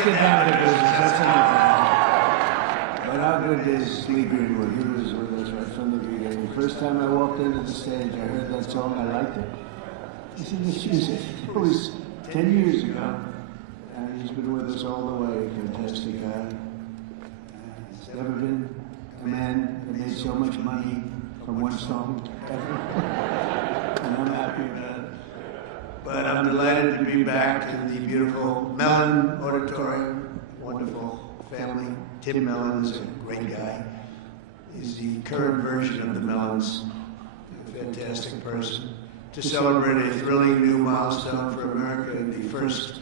let's get down to business. That's enough. But how good is Lee Greenwood? He was with us right from the beginning. The first time I walked into the stage, I heard that song. I liked it. I said, let's use it. It was 10 years ago. And he's been with us all the way. Fantastic guy. There's never been a man that made so much money from one song ever. And I'm happy about it. But I'm delighted to be back in the beautiful Mellon Auditorium. Wonderful family. Tim Mellon is a great guy. He's the current version of the Mellons. A fantastic person. To celebrate a thrilling new milestone for America in the first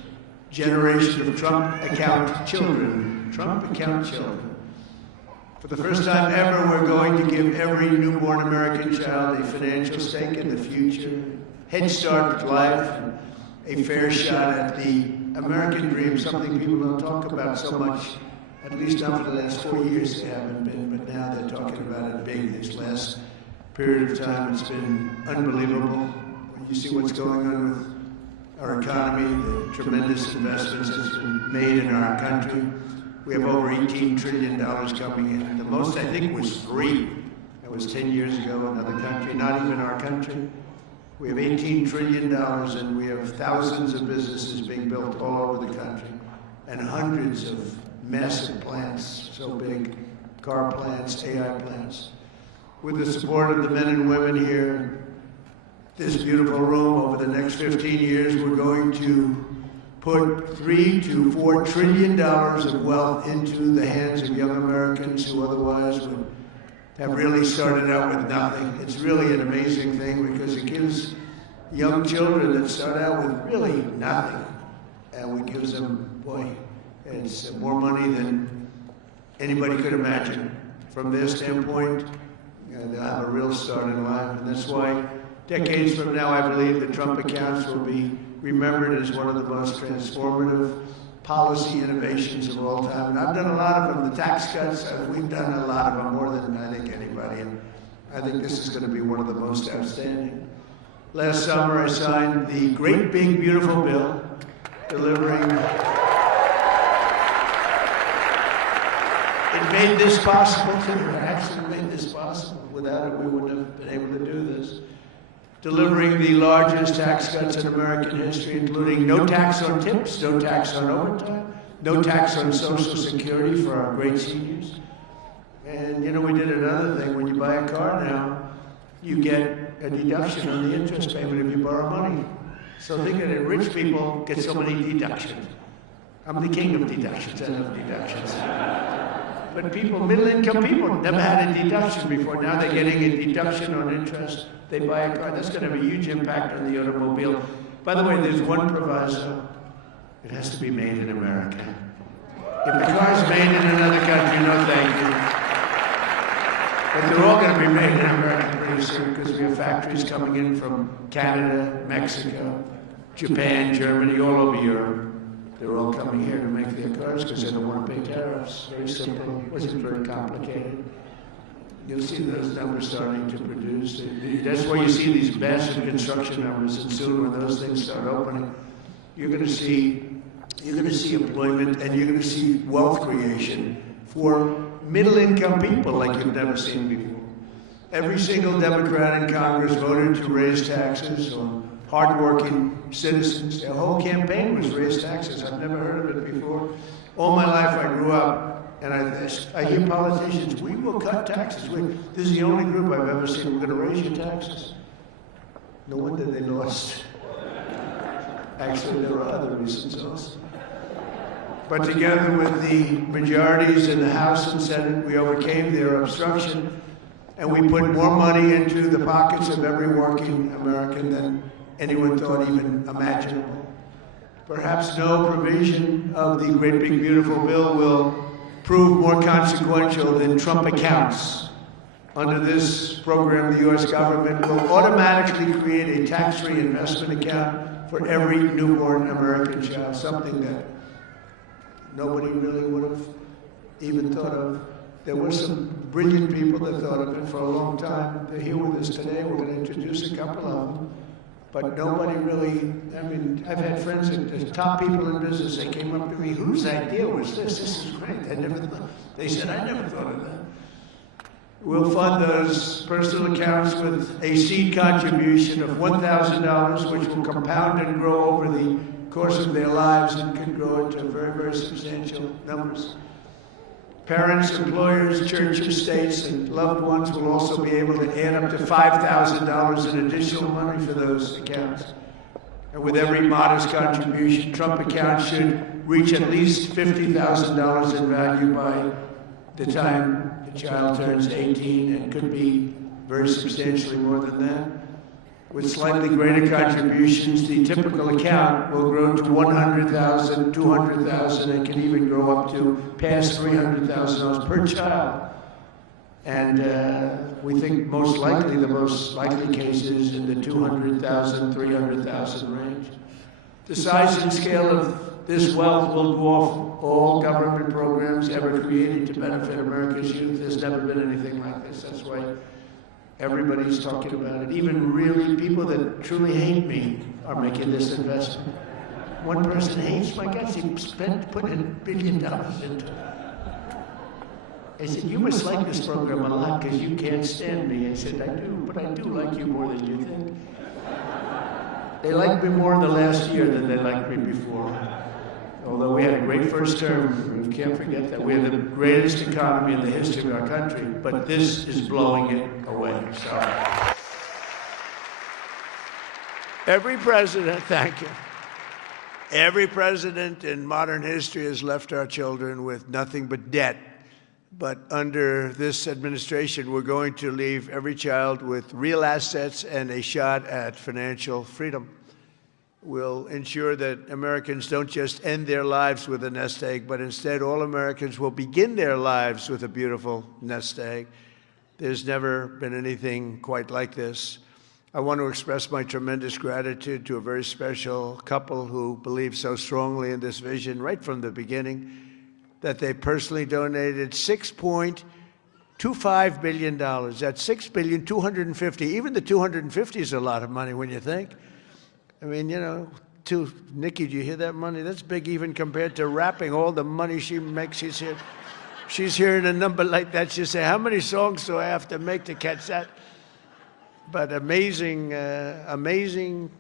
generation of Trump account children. Trump account children. For the first time ever, we're going to give every newborn American child a financial stake in the future, head start to life, and a fair shot at the American dream, something people don't talk about so much, at least not for the last 4 years they haven't been, but now they're talking about it big this last period of time. It's been unbelievable. When you see what's going on with our economy, the tremendous investments that's been made in our country. We have over $18 trillion coming in. The most, I think, was 3. That was 10 years ago, another country, not even our country. We have $18 trillion, and we have thousands of businesses being built all over the country, and hundreds of massive plants, so big, car plants, AI plants. With the support of the men and women here, this beautiful room, over the next 15 years, we're going to put $3 to $4 trillion of wealth into the hands of young Americans who otherwise would have really started out with nothing. It's really an amazing thing because it gives young children that start out with really nothing, and we give them, boy, it's more money than anybody could imagine. From their standpoint, they'll have a real start in life, and that's why decades from now, I believe the Trump accounts will be remembered as one of the most transformative policy innovations of all time. And I've done a lot of them. The tax cuts, we've done a lot of them, more than I think anybody. And I think this is going to be one of the most outstanding. Last summer, I signed the great big beautiful bill delivering. It made this possible too. It actually made this possible. Without it, we wouldn't have been able to do this. Delivering the largest tax cuts in American history, including no tax on tips, no tax on overtime, no tax on Social Security for our great seniors. And you know, we did another thing. When you buy a car now, you get a deduction on the interest payment if you borrow money. So think of it, rich people get so many deductions. I'm the king of deductions, I love deductions. But people, middle-income people, never had a deduction before. Now they're getting a deduction on interest. They buy a car. That's going to have a huge impact on the automobile. By the way, there's one proviso. It has to be made in America. If the car's made in another country, no thank you. But they're all going to be made in America pretty soon because we have factories coming in from Canada, Mexico, Japan, Germany, all over Europe. They're all coming here to make their cars because they don't want to pay tariffs. Very simple. It wasn't very complicated. You'll see those numbers starting to produce. That's why you see these massive construction numbers, and soon when those things start opening, you're going to see employment, and you're going to see wealth creation for middle-income people like you've never seen before. Every single Democrat in Congress voted to raise taxes on hardworking citizens. Their whole campaign was raise taxes. I've never heard of it before. All my life I grew up, and I hear politicians, we will cut taxes. This is the only group I've ever seen, we're going to raise your taxes. No wonder they lost. Actually, there are other reasons also. But together with the majorities in the House and Senate, we overcame their obstruction, and we put more money into the pockets of every working American than anyone thought even imaginable. Perhaps no provision of the great big beautiful bill will prove more consequential than Trump accounts. Under this program, the U.S. government will automatically create a tax-free investment account for every newborn American child, something that nobody really would have even thought of. There were some brilliant people that thought of it for a long time. They're here with us today. We're going to introduce a couple of them. But nobody really, I mean, I've had friends, the top people in business, they came up to me, whose idea was this? This is great. I never thought, they said, I never thought of that. We'll fund those personal accounts with a seed contribution of $1,000, which will compound and grow over the course of their lives and can grow into very, very substantial numbers. Parents, employers, churches, states, and loved ones will also be able to add up to $5,000 in additional money for those accounts. And with every modest contribution, Trump accounts should reach at least $50,000 in value by the time the child turns 18, and could be very substantially more than that. With slightly greater contributions, the typical account will grow to $100,000, $200,000, and can even grow up to past $300,000 per child. And we think the most likely case is in the $200,000, $300,000 range. The size and scale of this wealth will dwarf all government programs ever created to benefit America's youth. There's never been anything like this. That's why everybody's talking about it. Even really people that truly hate me are making this investment. One person hates my guts. He put $1 billion into it. I said, you must like this program a lot because you can't stand me. I said, I do, but I do like you more than you think. They liked me more in the last year than they liked me before. Although we had a great first term, we can't forget that. We had the greatest economy in the history of our country, but this is blowing it away. So, every president, thank you. Every president in modern history has left our children with nothing but debt. But under this administration, we're going to leave every child with real assets and a shot at financial freedom. We'll ensure that Americans don't just end their lives with a nest egg, but instead all Americans will begin their lives with a beautiful nest egg. There's never been anything quite like this. I want to express my tremendous gratitude to a very special couple who believed so strongly in this vision right from the beginning that they personally donated $6.25 billion. That's $6,250,000,000. Even the 250 is a lot of money when you think. I mean, you know, Nikki, do you hear that money? That's big even compared to rapping, all the money she makes. She's hearing a number like that. She'll say, how many songs do I have to make to catch that? But amazing, amazing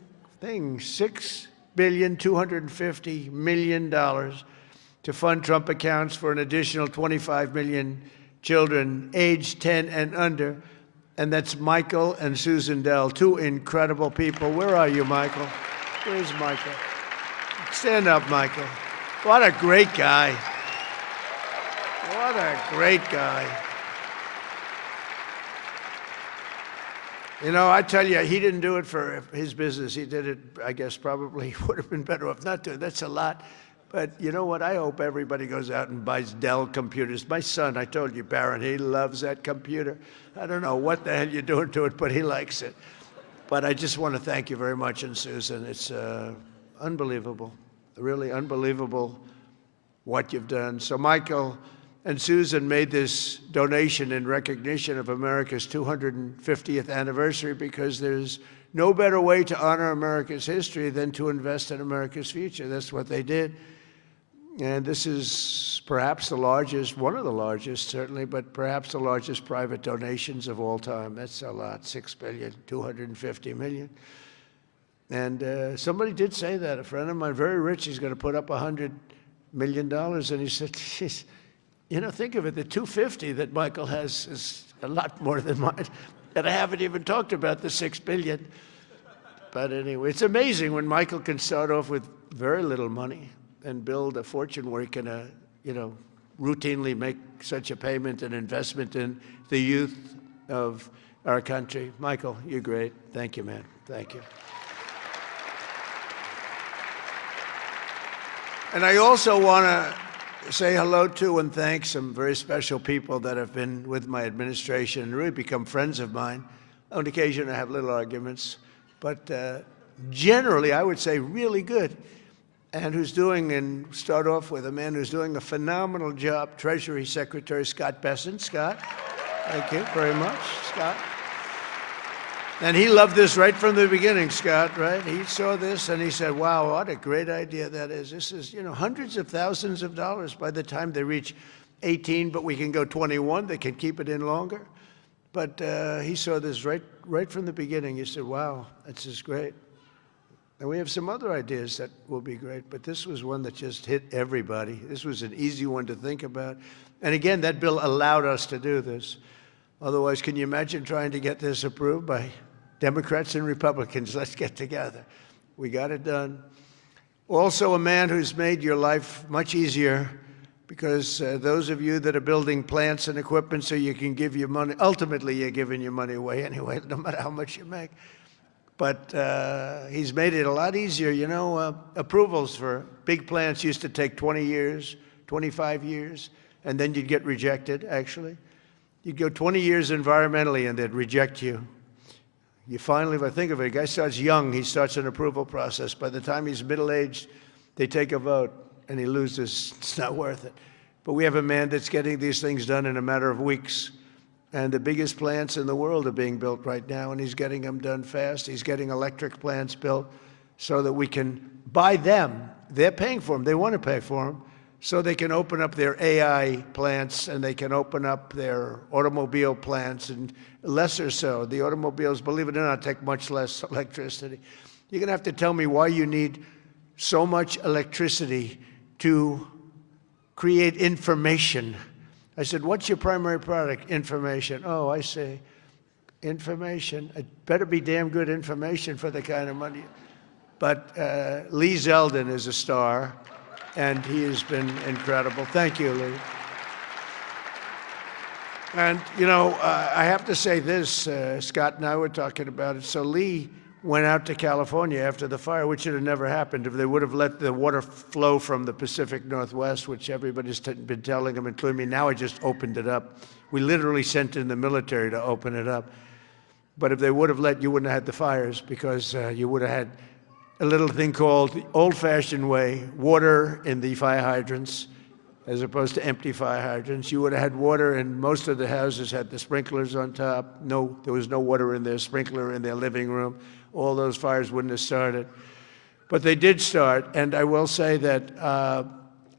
thing, $6,250,000,000 to fund Trump accounts for an additional 25 million children aged 10 and under. And that's Michael and Susan Dell, two incredible people. Where are you, Michael? Where's Michael? Stand up, Michael. What a great guy. What a great guy. You know, I tell you, he didn't do it for his business. He did it, I guess, probably would have been better off not to. That's a lot. But you know what? I hope everybody goes out and buys Dell computers. My son, I told you, Barron, he loves that computer. I don't know what the hell you're doing to it, but he likes it. But I just want to thank you very much, and Susan. It's unbelievable, really unbelievable what you've done. So Michael and Susan made this donation in recognition of America's 250th anniversary because there's no better way to honor America's history than to invest in America's future. That's what they did. And this is perhaps the largest, one of the largest, certainly, but perhaps the largest private donations of all time. That's a lot, $6,250,000,000. And somebody did say that. A friend of mine, very rich, he's going to put up $100 million. And he said, geez, you know, think of it, the 250 that Michael has is a lot more than mine. And I haven't even talked about the $6 billion. But anyway, it's amazing when Michael can start off with very little money and build a fortune where he can, you know, routinely make such a payment and investment in the youth of our country. Michael, you're great. Thank you, man. Thank you. And I also want to say hello to and thank some very special people that have been with my administration and really become friends of mine. On occasion, I have little arguments, but generally, I would say really good. And who's doing, and start off with a man who's doing a phenomenal job, Treasury Secretary Scott Bessent. Scott, thank you very much, Scott. And he loved this right from the beginning, Scott, right? He saw this and he said, wow, what a great idea that is. This is, hundreds of thousands of dollars by the time they reach 18, but we can go 21. They can keep it in longer. But he saw this right from the beginning. He said, wow, this is great. And we have some other ideas that will be great, but this was one that just hit everybody. This was an easy one to think about. And again, that bill allowed us to do this. Otherwise, can you imagine trying to get this approved by Democrats and Republicans? Let's get together. We got it done. Also, a man who's made your life much easier, because those of you that are building plants and equipment so you can give your money, ultimately you're giving your money away anyway, no matter how much you make. But he's made it a lot easier. Approvals for big plants used to take 20 years, 25 years, and then you'd get rejected, actually. You'd go 20 years environmentally and they'd reject you. You finally, if I think of it, a guy starts young, he starts an approval process. By the time he's middle-aged, they take a vote and he loses. It's not worth it. But we have a man that's getting these things done in a matter of weeks. And the biggest plants in the world are being built right now, and he's getting them done fast. He's getting electric plants built so that we can buy them. They're paying for them. They want to pay for them, so they can open up their AI plants and they can open up their automobile plants, and lesser so. The automobiles, believe it or not, take much less electricity. You're going to have to tell me why you need so much electricity to create information. I said, what's your primary product? Information. Oh, I see. Information. It better be damn good information for the kind of money. But Lee Zeldin is a star, and he has been incredible. Thank you, Lee. And, I have to say this, Scott and I were talking about it. So Lee went out to California after the fire, which should have never happened if they would have let the water flow from the Pacific Northwest, which everybody's been telling them, including me. Now I just opened it up. We literally sent in the military to open it up. But if they would have let, you wouldn't have had the fires, because you would have had a little thing called the old-fashioned way, water in the fire hydrants, as opposed to empty fire hydrants. You would have had water, and most of the houses had the sprinklers on top. No, there was no water in their sprinkler in their living room. All those fires wouldn't have started. But they did start, and I will say that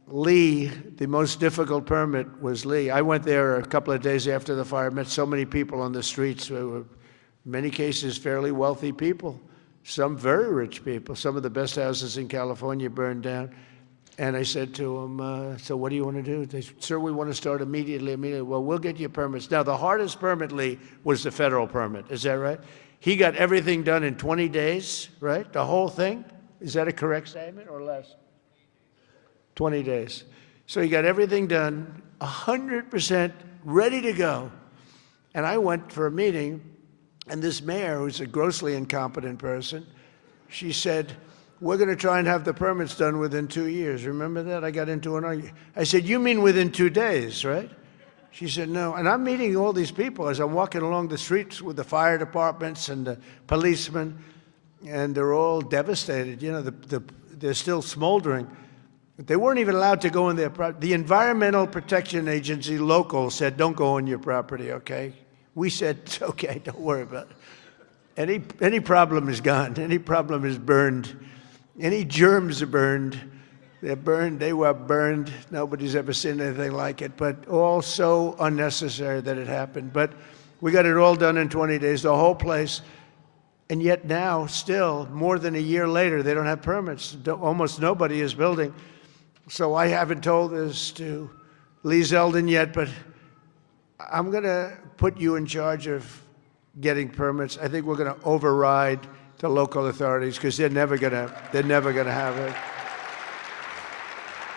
Lee, the most difficult permit was Lee. I went there a couple of days after the fire, met so many people on the streets who were, in many cases, fairly wealthy people, some very rich people. Some of the best houses in California burned down. And I said to them, so what do you want to do? They said, sir, we want to start immediately. Well, we'll get you permits. Now, the hardest permit, Lee, was the federal permit. Is that right? He got everything done in 20 days, right? The whole thing? Is that a correct statement or less? 20 days. So he got everything done, 100% ready to go. And I went for a meeting, and this mayor, who's a grossly incompetent person, she said, we're going to try and have the permits done within 2 years. Remember that? I got into an argument. I said, you mean within 2 days, right? She said, no. And I'm meeting all these people as I'm walking along the streets with the fire departments and the policemen, and they're all devastated. They're still smoldering. They weren't even allowed to go in their property. The Environmental Protection Agency local said, don't go on your property, okay? We said, it's okay, don't worry about it. Any problem is gone. Any problem is burned. Any germs are burned. They're burned. They were burned. Nobody's ever seen anything like it, but all so unnecessary that it happened. But we got it all done in 20 days, the whole place. And yet now, still, more than a year later, they don't have permits. Almost nobody is building. So I haven't told this to Lee Zeldin yet, but I'm going to put you in charge of getting permits. I think we're going to override the local authorities, because they're never going to have it.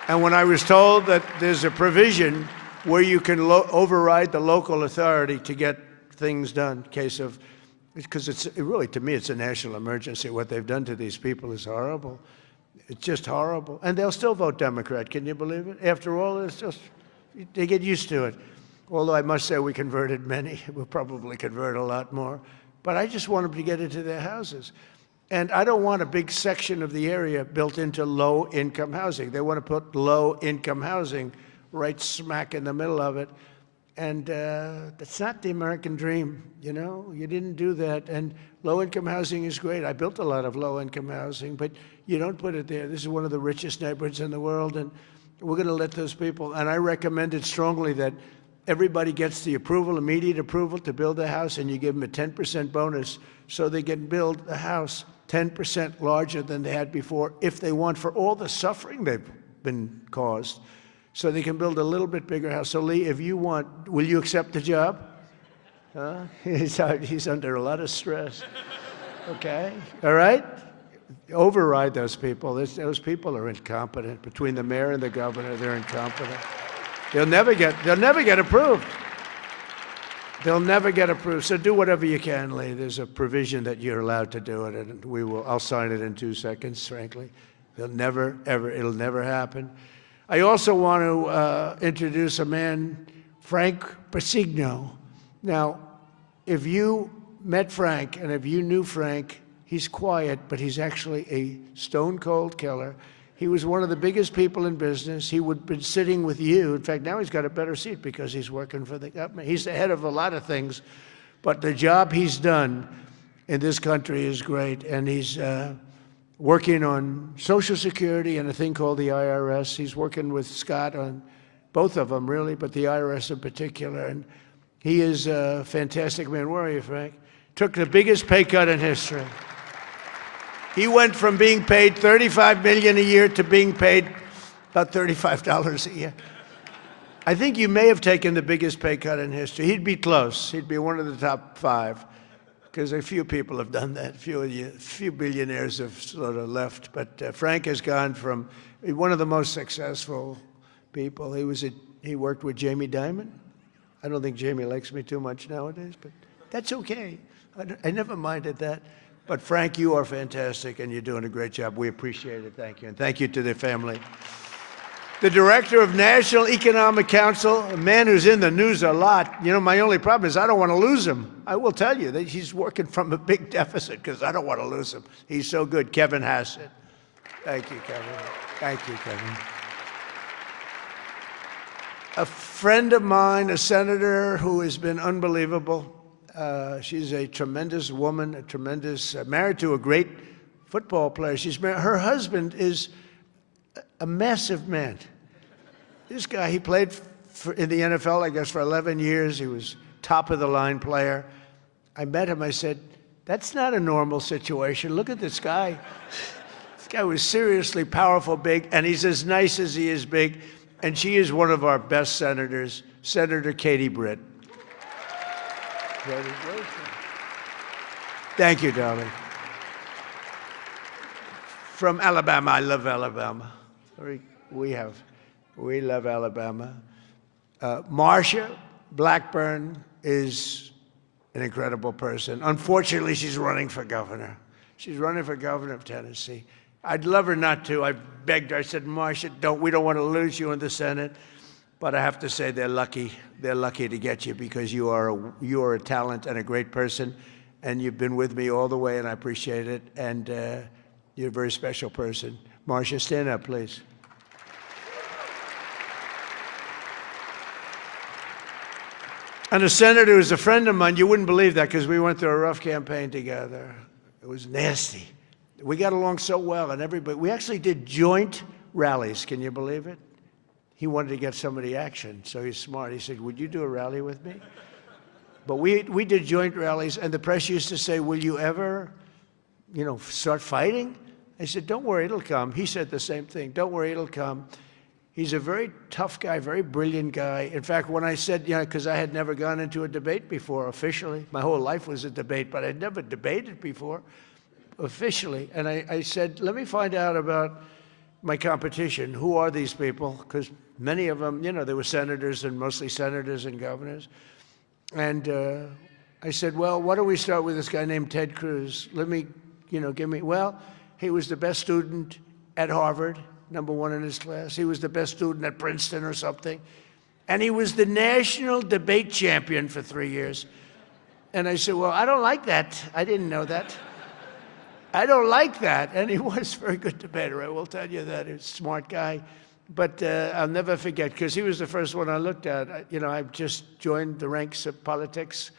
And when I was told that there's a provision where you can override the local authority to get things done, because it's really, to me, it's a national emergency. What they've done to these people is horrible. It's just horrible. And they'll still vote Democrat. Can you believe it? After all, it's just, they get used to it. Although I must say we converted many. We'll probably convert a lot more. But I just want them to get into their houses. And I don't want a big section of the area built into low-income housing. They want to put low-income housing right smack in the middle of it. And that's not the American dream, You didn't do that. And Low-income housing is great. I built a lot of low-income housing, but you don't put it there. This is one of the richest neighborhoods in the world, and we're going to let those people, and I recommend it strongly that everybody gets the approval, immediate approval to build a house, and you give them a 10% bonus so they can build a house 10% larger than they had before if they want, for all the suffering they've been caused, so they can build a little bit bigger house. So Lee, if you want, will you accept the job? Huh? He's under a lot of stress. Okay, all right? Override those people. Those people are incompetent. Between the mayor and the governor, they're incompetent. They'll never get approved. They'll never get approved. So do whatever you can, Lee. There's a provision that you're allowed to do it, and I'll sign it in 2 seconds, frankly. It'll never happen. I also want to introduce a man, Frank Pasigno. Now, if you met Frank, and if you knew Frank, he's quiet, but he's actually a stone-cold killer. He was one of the biggest people in business. He would have been sitting with you. In fact, now he's got a better seat because he's working for the government. He's the head of a lot of things, but the job he's done in this country is great, and he's working on Social Security and a thing called the IRS. He's working with Scott on both of them, really, but the IRS in particular, and he is a fantastic man. Where are you, Frank? Took the biggest pay cut in history. He went from being paid $35 million a year to being paid about $35 a year. I think you may have taken the biggest pay cut in history. He'd be close. He'd be one of the top 5, because a few people have done that. Few billionaires have sort of left. But Frank has gone from one of the most successful people. He worked with Jamie Dimon. I don't think Jamie likes me too much nowadays, but that's okay. I never minded that. But Frank, you are fantastic, and you're doing a great job. We appreciate it. Thank you. And thank you to their family. The director of National Economic Council, a man who's in the news a lot. You know, my only problem is I don't want to lose him. I will tell you that he's working from a big deficit because I don't want to lose him. He's so good. Kevin Hassett. Thank you, Kevin. Thank you, Kevin. A friend of mine, a senator who has been unbelievable. She's a tremendous woman, married to a great football player. Her husband is a massive man. This guy, he played in the NFL, I guess, for 11 years. He was top-of-the-line player. I met him. I said, that's not a normal situation. Look at this guy. This guy was seriously powerful, big, and he's as nice as he is big. And she is one of our best senators, Senator Katie Britt. Thank you, darling. From Alabama, I love Alabama. We love Alabama. Marsha Blackburn is an incredible person. Unfortunately, she's running for governor. She's running for governor of Tennessee. I'd love her not to. I begged her. I said, Marsha, we don't want to lose you in the Senate. But I have to say they're lucky. They're lucky to get you because you are a talent and a great person, and you've been with me all the way, and I appreciate it. And you're a very special person. Marsha, stand up, please. And a senator who's a friend of mine, you wouldn't believe that because we went through a rough campaign together. It was nasty. We got along so well, and we actually did joint rallies. Can you believe it? He wanted to get some of the action, so he's smart. He said, would you do a rally with me? But we did joint rallies, and the press used to say, will you ever, start fighting? I said, don't worry, it'll come. He said the same thing. Don't worry, it'll come. He's a very tough guy, very brilliant guy. In fact, when I said, because I had never gone into a debate before officially. My whole life was a debate, but I'd never debated before officially. And I said, let me find out about my competition. Who are these people? Because many of them, they were senators and mostly senators and governors. And I said, well, why don't we start with this guy named Ted Cruz? Let me, well, he was the best student at Harvard, #1 in his class. He was the best student at Princeton or something. And he was the national debate champion for 3 years. And I said, well, I don't like that. I didn't know that. I don't like that. And he was a very good debater, I will tell you that. He's a smart guy. But I'll never forget, because he was the first one I looked at. I've just joined the ranks of politics.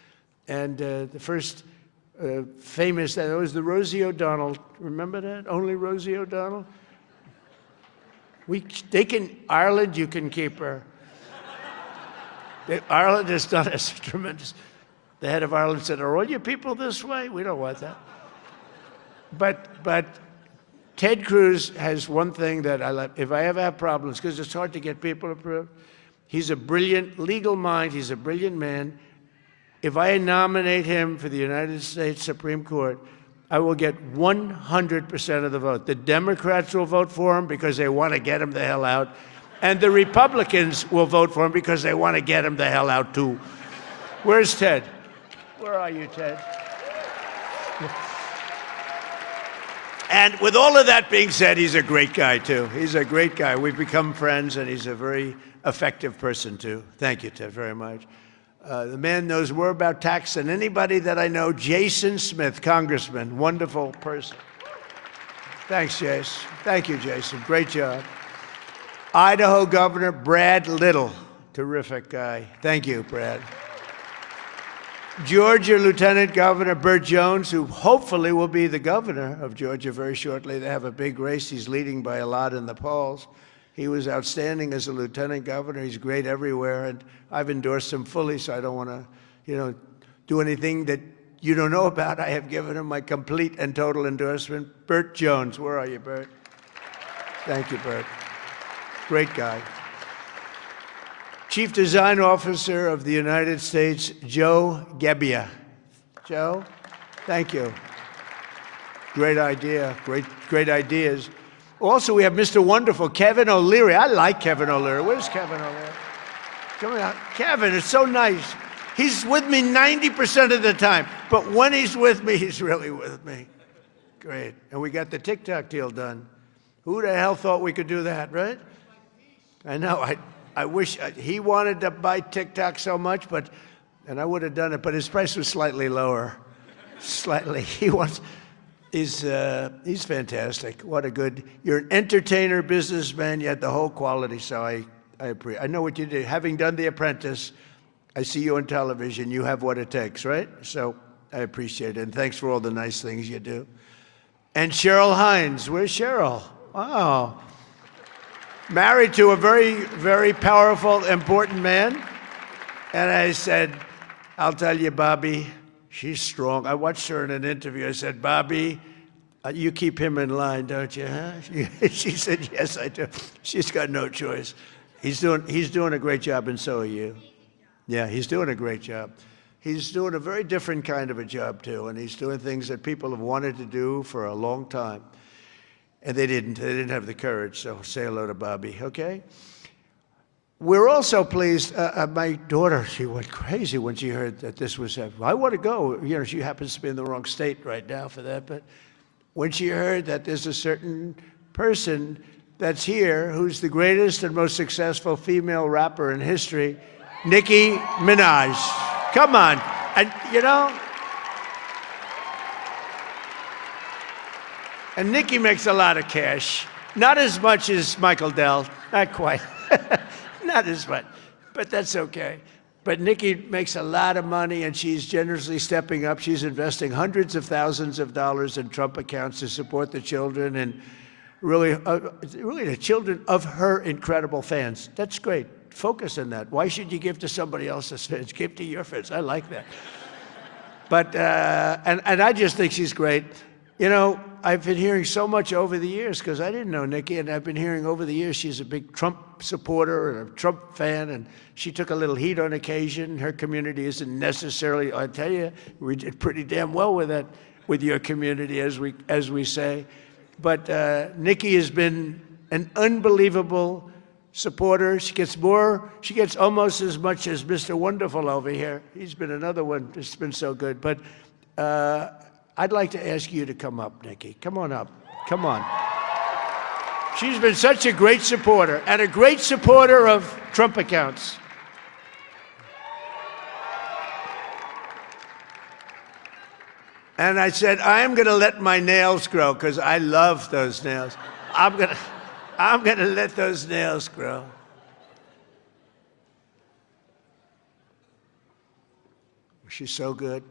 And the first famous, that was the Rosie O'Donnell. Remember that? Only Rosie O'Donnell? Ireland, you can keep her. Ireland has done us tremendous. The head of Ireland said, are all your people this way? We don't want that. But Ted Cruz has one thing that I like. If I ever have problems, because it's hard to get people approved, he's a brilliant legal mind. He's a brilliant man. If I nominate him for the United States Supreme Court, I will get 100% of the vote. The Democrats will vote for him because they want to get him the hell out. And the Republicans will vote for him because they want to get him the hell out, too. Where's Ted? Where are you, Ted? And with all of that being said, he's a great guy, too. He's a great guy. We've become friends, and he's a very effective person, too. Thank you, Ted, very much. The man knows more about tax than anybody that I know. Jason Smith, Congressman, wonderful person. Thanks, Jason. Thank you, Jason. Great job. Idaho Governor Brad Little, terrific guy. Thank you, Brad. Georgia Lieutenant Governor Burt Jones, who hopefully will be the governor of Georgia very shortly. They have a big race. He's leading by a lot in the polls. He was outstanding as a lieutenant governor. He's great everywhere, and I've endorsed him fully, so I don't want to, do anything that you don't know about. I have given him my complete and total endorsement. Burt Jones, where are you, Burt? Thank you, Burt. Great guy. Chief Design Officer of the United States, Joe Gebbia. Joe, thank you. Great idea, great ideas. Also, we have Mr. Wonderful, Kevin O'Leary. I like Kevin O'Leary. Where's Kevin O'Leary? Come on, Kevin, it's so nice. He's with me 90% of the time, but when he's with me, he's really with me. Great. And we got the TikTok deal done. Who the hell thought we could do that, right? I know. I wish he wanted to buy TikTok so much, and I would have done it, but his price was slightly lower. Slightly. He's fantastic. What a good, you're an entertainer, businessman, you had the whole quality, so I appreciate. I know what you do. Having done The Apprentice, I see you on television, you have what it takes, right? So I appreciate it, and thanks for all the nice things you do. And Cheryl Hines, where's Cheryl? Wow. Married to a very, very powerful, important man. And I said, I'll tell you, Bobby, she's strong. I watched her in an interview. I said, Bobby, you keep him in line, don't you, huh? She said, yes, I do. She's got no choice. He's doing a great job, and so are you. Yeah, he's doing a great job. He's doing a very different kind of a job, too, and he's doing things that people have wanted to do for a long time. And they didn't have the courage, so say hello to Bobby, okay? We're also pleased, my daughter, she went crazy when she heard that this was happening. I want to go. She happens to be in the wrong state right now for that, but when she heard that there's a certain person that's here who's the greatest and most successful female rapper in history, Nicki Minaj. Come on. And, and Nicki makes a lot of cash. Not as much as Michael Dell. Not quite. Not as much. But that's okay. But Nicki makes a lot of money, and she's generously stepping up. She's investing hundreds of thousands of dollars in Trump accounts to support the children and really the children of her incredible fans. That's great. Focus on that. Why should you give to somebody else's fans? Give to your fans. I like that. But, and I just think she's great. I've been hearing so much over the years, because I didn't know Nicki, and I've been hearing over the years she's a big Trump supporter and a Trump fan, and she took a little heat on occasion. Her community isn't necessarily, I tell you, we did pretty damn well with that, with your community, as we say. But Nicki has been an unbelievable supporter. She gets almost as much as Mr. Wonderful over here. He's been another one that's been so good. But I'd like to ask you to come up, Nicki. Come on up. Come on. She's been such a great supporter, and a great supporter of Trump accounts. And I said, I'm going to let my nails grow, because I love those nails. I'm going to let those nails grow. She's so good.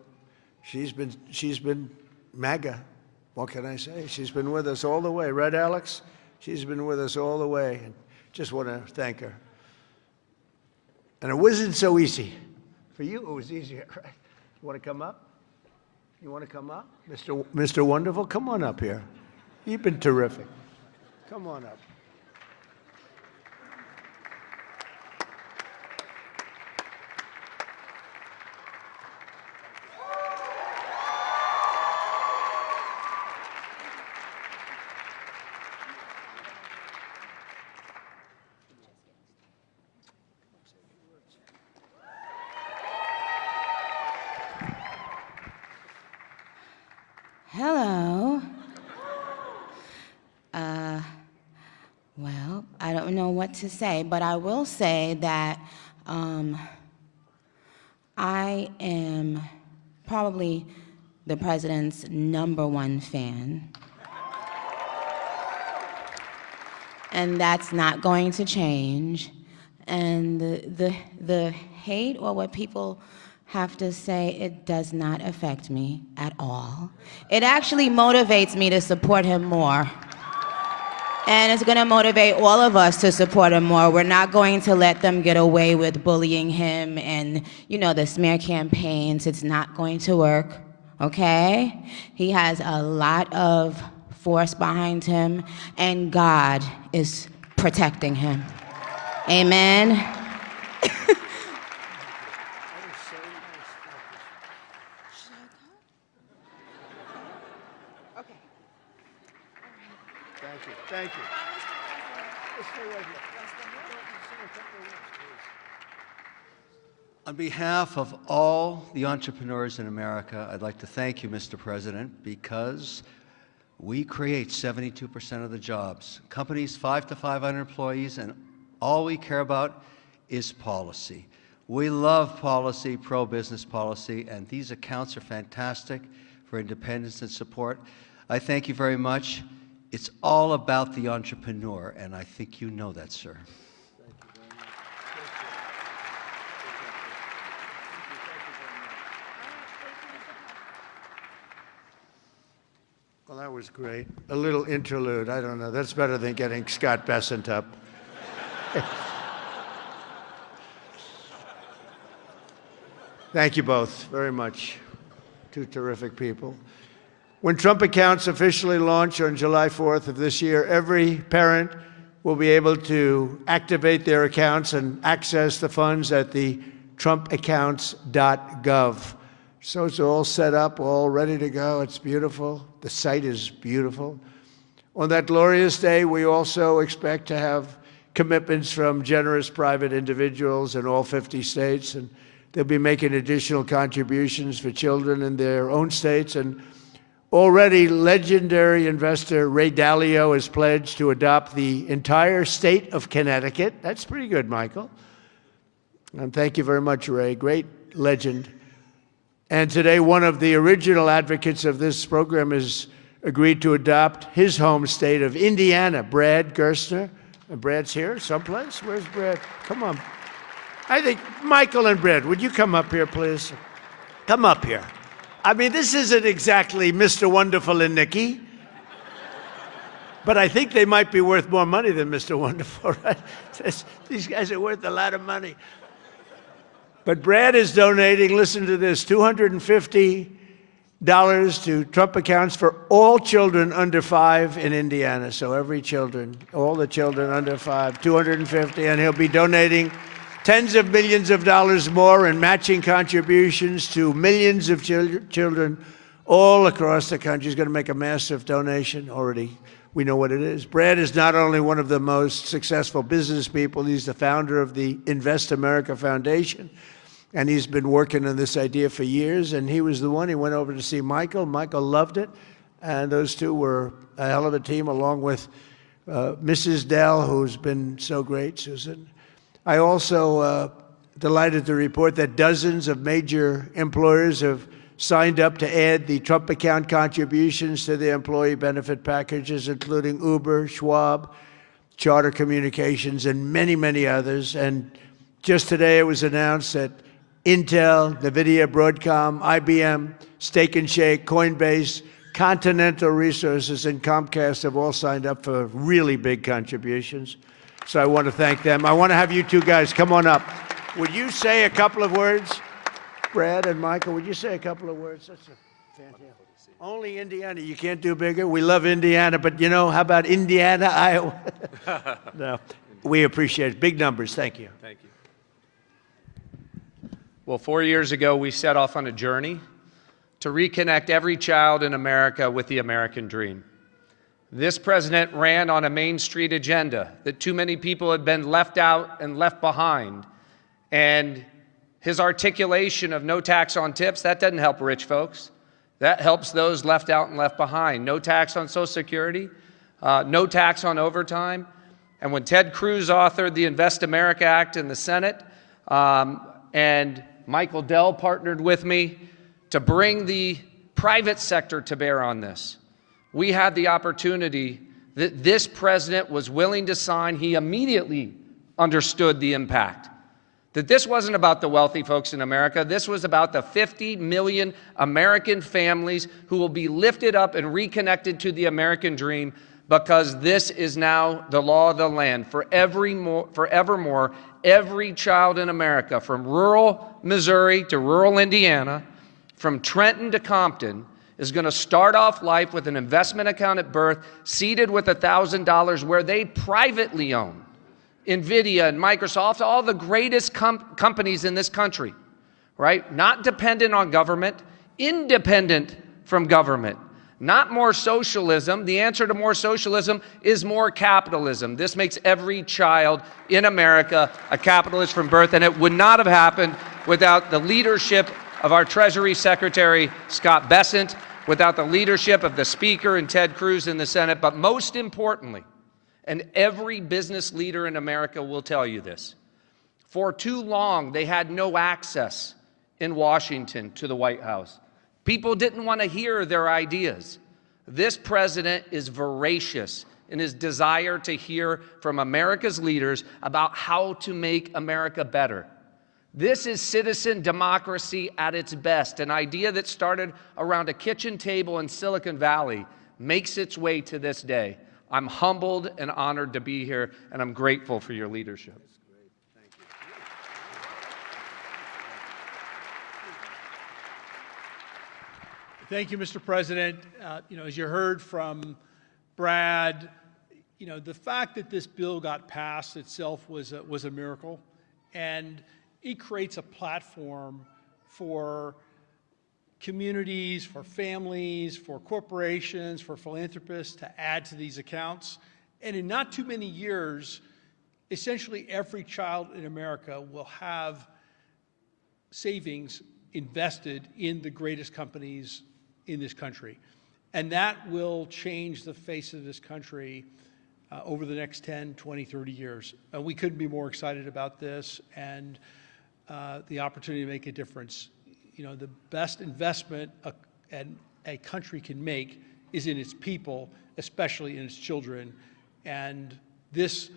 She's been MAGA. What can I say? She's been with us all the way. Right, Alex? She's been with us all the way. And just want to thank her. And it wasn't so easy. For you, it was easier, right? You want to come up? You want to come up? Mr. Wonderful, come on up here. You've been terrific. Come on up. Hello. Well, I don't know what to say, but I will say that I am probably the president's #1 fan. And that's not going to change. And the hate or what people have to say, it does not affect me at all. It actually motivates me to support him more. And it's gonna motivate all of us to support him more. We're not going to let them get away with bullying him and, you know, the smear campaigns. It's not going to work, okay? He has a lot of force behind him, and God is protecting him. Amen. Thank you. On behalf of all the entrepreneurs in America, I'd like to thank you, Mr. President, because we create 72% of the jobs. Companies 5 to 500 employees, and all we care about is policy. We love policy, pro-business policy, and these accounts are fantastic for independence and support. I thank you very much. It's all about the entrepreneur, and I think you know that, sir. Well, that was great. A little interlude. I don't know. That's better than getting Scott Bessent up. Thank you both very much. Two terrific people. When Trump accounts officially launch on July 4th of this year, every parent will be able to activate their accounts and access the funds at the trumpaccounts.gov. So it's all set up, all ready to go. It's beautiful. The site is beautiful. On that glorious day, we also expect to have commitments from generous private individuals in all 50 states, and they'll be making additional contributions for children in their own states. And already, legendary investor Ray Dalio has pledged to adopt the entire state of Connecticut. That's pretty good, Michael. And thank you very much, Ray. Great legend. And today, one of the original advocates of this program has agreed to adopt his home state of Indiana, Brad Gerstner. And Brad's here someplace? Where's Brad? Come on. I think Michael and Brad, would you come up here, please? Come up here. I mean, this isn't exactly Mr. Wonderful and Nikki, but I think they might be worth more money than Mr. Wonderful, right? These guys are worth a lot of money. But Brad is donating, listen to this, $250 to Trump accounts for all children under 5 in Indiana. So every children, all the children under 5, $250, and he'll be donating tens of millions of dollars more in matching contributions to millions of children all across the country. He's going to make a massive donation already. We know what it is. Brad is not only one of the most successful business people, he's the founder of the Invest America Foundation, and he's been working on this idea for years, and he was the one. He went over to see Michael. Michael loved it, and those two were a hell of a team, along with Mrs. Dell, who's been so great, Susan. I also delighted to report that dozens of major employers have signed up to add the Trump account contributions to their employee benefit packages, including Uber, Schwab, Charter Communications, and many, many others. And just today it was announced that Intel, NVIDIA, Broadcom, IBM, Steak and Shake, Coinbase, Continental Resources, and Comcast have all signed up for really big contributions. So I want to thank them. I want to have you two guys come on up. Would you say a couple of words? Brad and Michael, would you say a couple of words? That's a fantastic. Only Indiana. You can't do bigger. We love Indiana, but you know, how about Indiana, Iowa? No, we appreciate it. Big numbers. Thank you. Thank you. Well, 4 years ago, we set off on a journey to reconnect every child in America with the American dream. This president ran on a Main Street agenda that too many people had been left out and left behind. And his articulation of no tax on tips, that doesn't help rich folks. That helps those left out and left behind. No tax on Social Security, no tax on overtime. And when Ted Cruz authored the Invest America Act in the Senate, and Michael Dell partnered with me to bring the private sector to bear on this, we had the opportunity that this president was willing to sign. He immediately understood the impact. That this wasn't about the wealthy folks in America. This was about the 50 million American families who will be lifted up and reconnected to the American dream, because this is now the law of the land. Forevermore, every child in America, from rural Missouri to rural Indiana, from Trenton to Compton, is going to start off life with an investment account at birth, seated with $1,000, where they privately own NVIDIA and Microsoft, all the greatest companies in this country, right? Not dependent on government, independent from government. Not more socialism. The answer to more socialism is more capitalism. This makes every child in America a capitalist from birth, and it would not have happened without the leadership of our Treasury Secretary, Scott Bessent, without the leadership of the Speaker and Ted Cruz in the Senate, but most importantly, and every business leader in America will tell you this, for too long they had no access in Washington to the White House. People didn't want to hear their ideas. This president is voracious in his desire to hear from America's leaders about how to make America better. This is citizen democracy at its best. An idea that started around a kitchen table in Silicon Valley makes its way to this day. I'm humbled and honored to be here, and I'm grateful for your leadership. Thank you, Mr. President. As you heard from Brad, the fact that this bill got passed itself was a miracle, and it creates a platform for communities, for families, for corporations, for philanthropists to add to these accounts. And in not too many years, essentially every child in America will have savings invested in the greatest companies in this country. And that will change the face of this country over the next 10, 20, 30 years. We couldn't be more excited about this and the opportunity to make a difference. The best investment a country can make is in its people, especially in its children. And this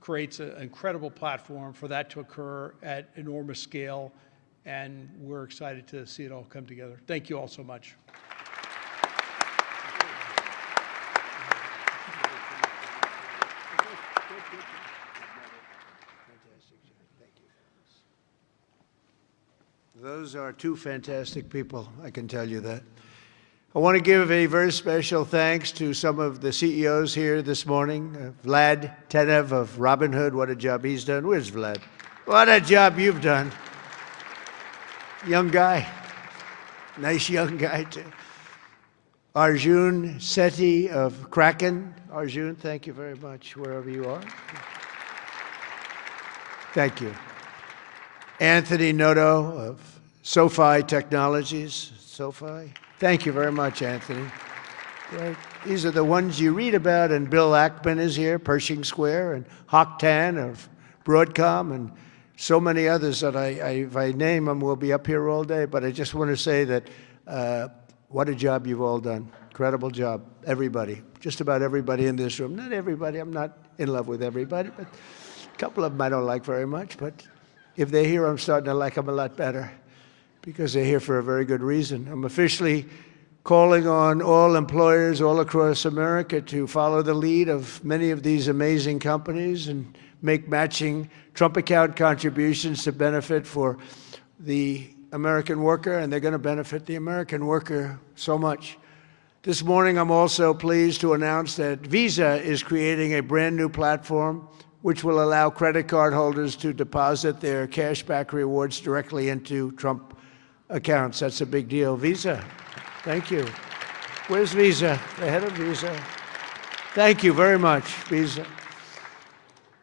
creates an incredible platform for that to occur at enormous scale. And we're excited to see it all come together. Thank you all so much. Those are two fantastic people, I can tell you that. I want to give a very special thanks to some of the CEOs here this morning. Vlad Tenev of Robinhood, what a job he's done. Where's Vlad? What a job you've done. Young guy. Nice young guy, too. Arjun Sethi of Kraken. Arjun, thank you very much, wherever you are. Thank you. Anthony Noto of SoFi Technologies. SoFi. Thank you very much, Anthony. Great. These are the ones you read about, and Bill Ackman is here, Pershing Square, and Hock Tan of Broadcom, and so many others that if I name them, we'll be up here all day. But I just want to say that what a job you've all done. Incredible job, everybody. Just about everybody in this room. Not everybody. I'm not in love with everybody, but a couple of them I don't like very much, but if they're here, I'm starting to like them a lot better because they're here for a very good reason. I'm officially calling on all employers all across America to follow the lead of many of these amazing companies and make matching Trump account contributions to benefit for the American worker, and they're going to benefit the American worker so much. This morning, I'm also pleased to announce that Visa is creating a brand new platform which will allow credit card holders to deposit their cashback rewards directly into Trump accounts. That's a big deal. Visa, thank you. Where's Visa? The head of Visa. Thank you very much, Visa.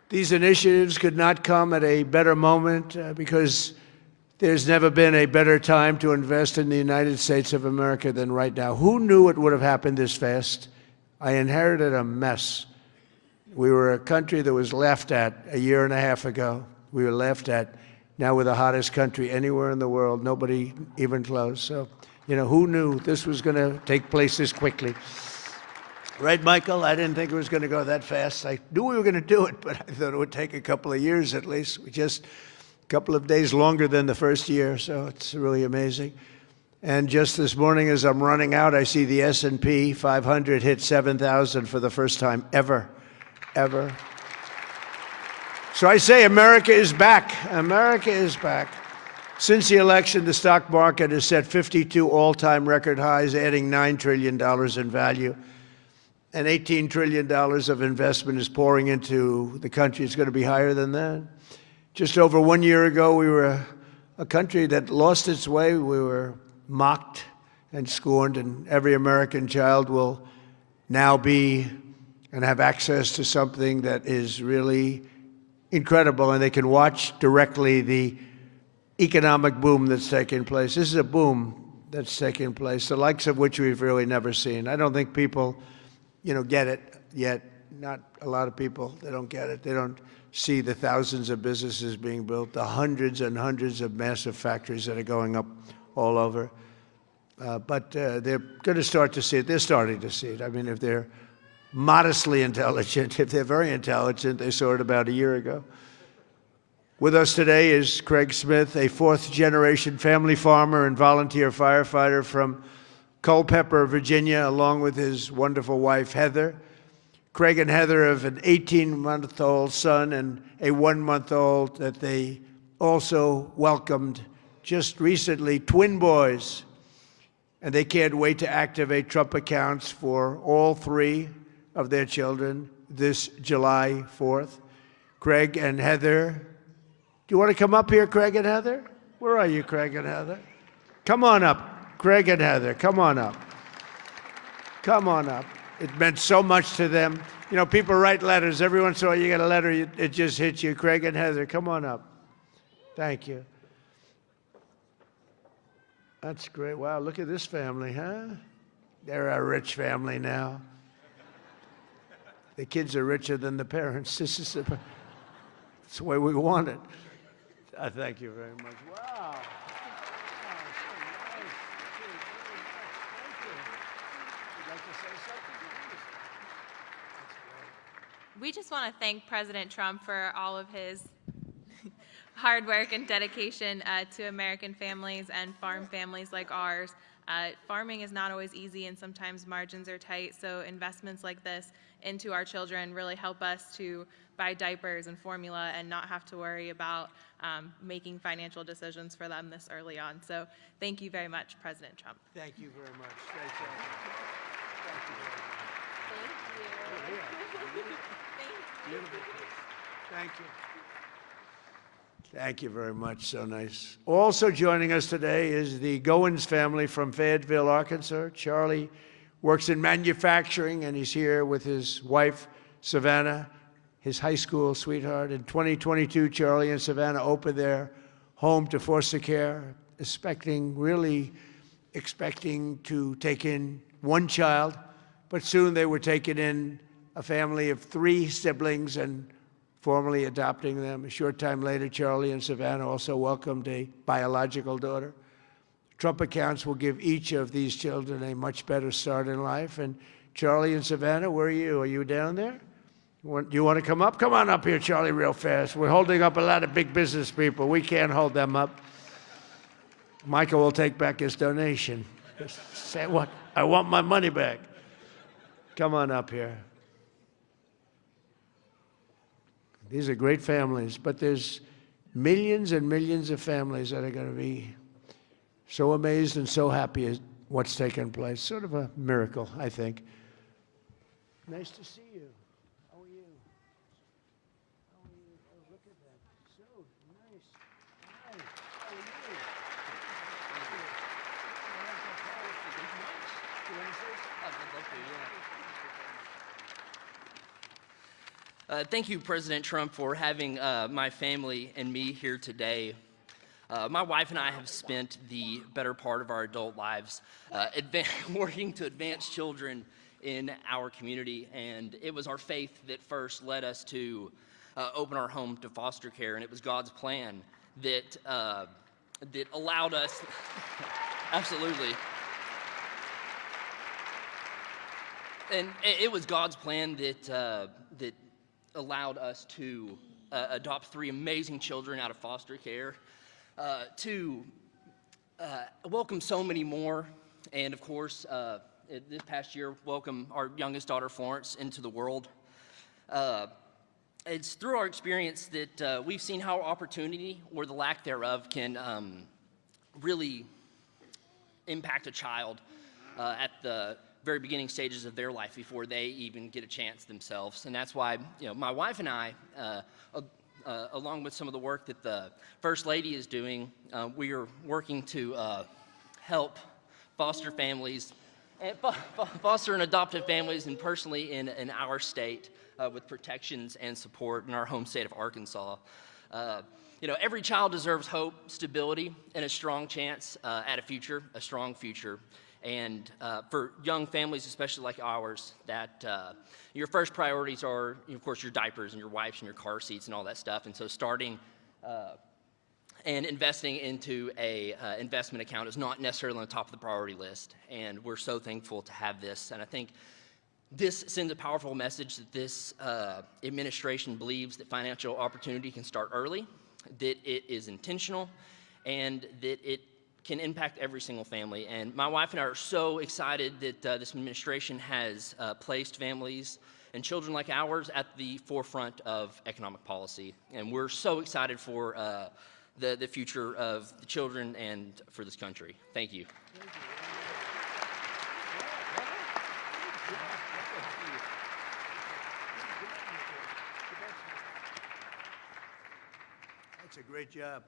These initiatives could not come at a better moment because there's never been a better time to invest in the United States of America than right now. Who knew it would have happened this fast? I inherited a mess. We were a country that was laughed at a year and a half ago. We were laughed at. Now we're the hottest country anywhere in the world, nobody even close. So, who knew this was going to take place this quickly? Right, Michael? I didn't think it was going to go that fast. I knew we were going to do it, but I thought it would take a couple of years at least. We just a couple of days longer than the first year, so it's really amazing. And just this morning as I'm running out, I see the S&P 500 hit 7,000 for the first time ever. So I say America is back. America is back. Since the election, the stock market has set 52 all-time record highs, adding $9 trillion in value. And $18 trillion of investment is pouring into the country. It's going to be higher than that. Just over 1 year ago, we were a country that lost its way. We were mocked and scorned, and every American child will now be and have access to something that is really incredible, and they can watch directly the economic boom that's taking place. This is a boom that's taking place, the likes of which we've really never seen. I don't think people, get it yet. Not a lot of people. They don't get it. They don't see the thousands of businesses being built, the hundreds and hundreds of massive factories that are going up all over. But they're going to start to see it. They're starting to see it. I mean, if they're modestly intelligent, if they're very intelligent, they saw it about a year ago. With us today is Craig Smith, a fourth-generation family farmer and volunteer firefighter from Culpeper, Virginia, along with his wonderful wife, Heather. Craig and Heather have an 18-month-old son and a 1-month-old that they also welcomed just recently, twin boys. And they can't wait to activate Trump accounts for all 3 of their children this July 4th. Craig and Heather, do you want to come up here, Craig and Heather? Where are you, Craig and Heather? Come on up, Craig and Heather, come on up. Come on up. It meant so much to them. People write letters. Every once in a while you get a letter, it just hits you. Craig and Heather, come on up. Thank you. That's great. Wow, look at this family, huh? They're a rich family now. The kids are richer than the parents. That's the way we want it. I thank you very much. Wow. We just want to thank President Trump for all of his hard work and dedication to American families and farm families like ours. Farming is not always easy, and sometimes margins are tight, so investments like this into our children really help us to buy diapers and formula and not have to worry about making financial decisions for them this early on. So thank you very much, President Trump. Thank you very much. Thank you. Thank you. Thank you very much. So nice. Also joining us today is the Goins family from Fayetteville, Arkansas. Charlie works in manufacturing, and he's here with his wife, Savannah, his high school sweetheart. In 2022, Charlie and Savannah opened their home to foster care, really expecting to take in 1 child, but soon they were taking in a family of 3 siblings and formally adopting them. A short time later, Charlie and Savannah also welcomed a biological daughter. Trump accounts will give each of these children a much better start in life. And Charlie and Savannah, where are you? Are you down there? Do you want to come up? Come on up here, Charlie, real fast. We're holding up a lot of big business people. We can't hold them up. Michael will take back his donation. Say what? I want my money back. Come on up here. These are great families, but there's millions and millions of families that are going to be so amazed and so happy at what's taken place. Sort of a miracle, I think. Nice to see you. How are you? How are you? Oh, look at that. So nice. Hi. How are you? Thank you, President Trump, for having my family and me here today. My wife and I have spent the better part of our adult lives working to advance children in our community, and it was our faith that first led us to open our home to foster care, and it was God's plan that allowed us, absolutely, and it was God's plan that allowed us to adopt 3 amazing children out of foster care, to welcome so many more, and of course, this past year, welcome our youngest daughter, Florence, into the world. It's through our experience that we've seen how opportunity, or the lack thereof, can really impact a child at the very beginning stages of their life before they even get a chance themselves. And that's why, my wife and I, along with some of the work that the First Lady is doing, we are working to help foster families, and foster and adoptive families, and personally in our state with protections and support in our home state of Arkansas. Every child deserves hope, stability, and a strong chance at a strong future. And for young families, especially like ours, that your first priorities are, of course, your diapers and your wipes and your car seats and all that stuff. And so starting and investing into a investment account is not necessarily on the top of the priority list. And we're so thankful to have this. And I think this sends a powerful message that this administration believes that financial opportunity can start early, that it is intentional, and that it can impact every single family. And my wife and I are so excited that this administration has placed families and children like ours at the forefront of economic policy. And we're so excited for the future of the children and for this country. Thank you. That's a great job.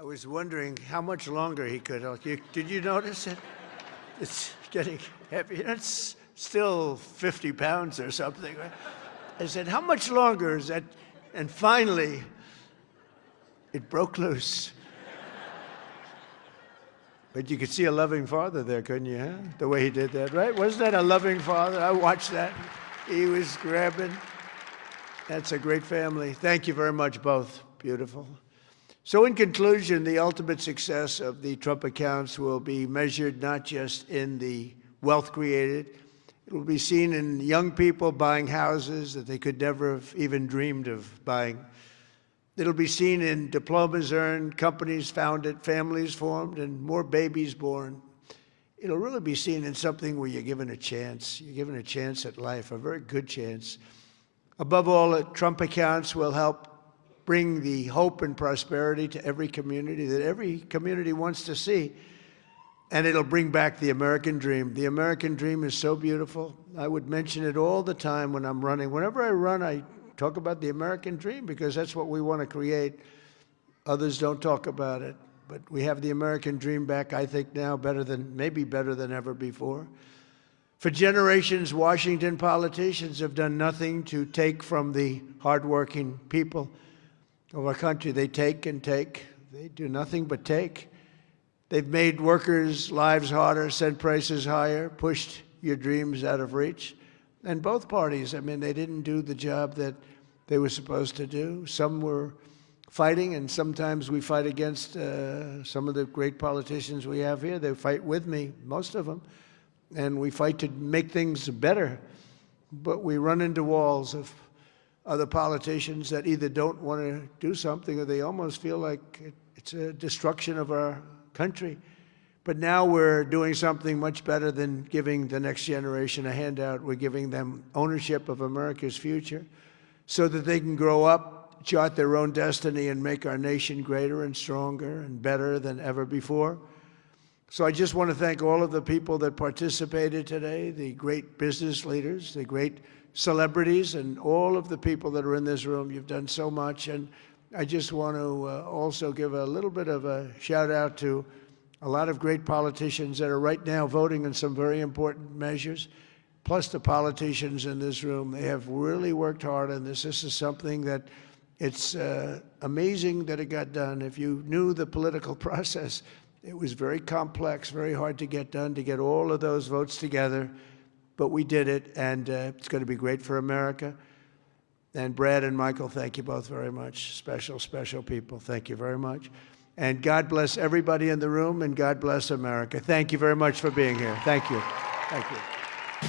I was wondering how much longer he could. Did you notice it? It's getting heavy. It's still 50 pounds or something, right? I said, how much longer is that? And finally, it broke loose. But you could see a loving father there, couldn't you, huh? The way he did that, right? Wasn't that a loving father? I watched that. He was grabbing. That's a great family. Thank you very much, both. Beautiful. So in conclusion, the ultimate success of the Trump accounts will be measured not just in the wealth created. It will be seen in young people buying houses that they could never have even dreamed of buying. It'll be seen in diplomas earned, companies founded, families formed, and more babies born. It'll really be seen in something where you're given a chance. You're given a chance at life, a very good chance. Above all, the Trump accounts will help bring the hope and prosperity to every community that every community wants to see. And it'll bring back the American dream. The American dream is so beautiful. I would mention it all the time when I'm running. Whenever I run, I talk about the American dream because that's what we want to create. Others don't talk about it. But we have the American dream back, I think now, maybe better than ever before. For generations, Washington politicians have done nothing to take from the hardworking people of our country. They take and take. They do nothing but take. They've made workers' lives harder, sent prices higher, pushed your dreams out of reach. And both parties, they didn't do the job that they were supposed to do. Some were fighting, and sometimes we fight against some of the great politicians we have here. They fight with me, most of them, and we fight to make things better. But we run into walls of other politicians that either don't want to do something or they almost feel like it's a destruction of our country. But now we're doing something much better than giving the next generation a handout. We're giving them ownership of America's future so that they can grow up, chart their own destiny, and make our nation greater and stronger and better than ever before. So I just want to thank all of the people that participated today, the great business leaders, the great celebrities, and all of the people that are in this room. You've done so much. And I just want to also give a little bit of a shout out to a lot of great politicians that are right now voting on some very important measures, plus the politicians in this room. They have really worked hard on this. This is something that it's amazing that it got done. If you knew the political process, it was very complex, very hard to get done, to get all of those votes together. But we did it, and it's going to be great for America. And Brad and Michael, thank you both very much. Special, special people. Thank you very much. And God bless everybody in the room, and God bless America. Thank you very much for being here. Thank you. Thank you.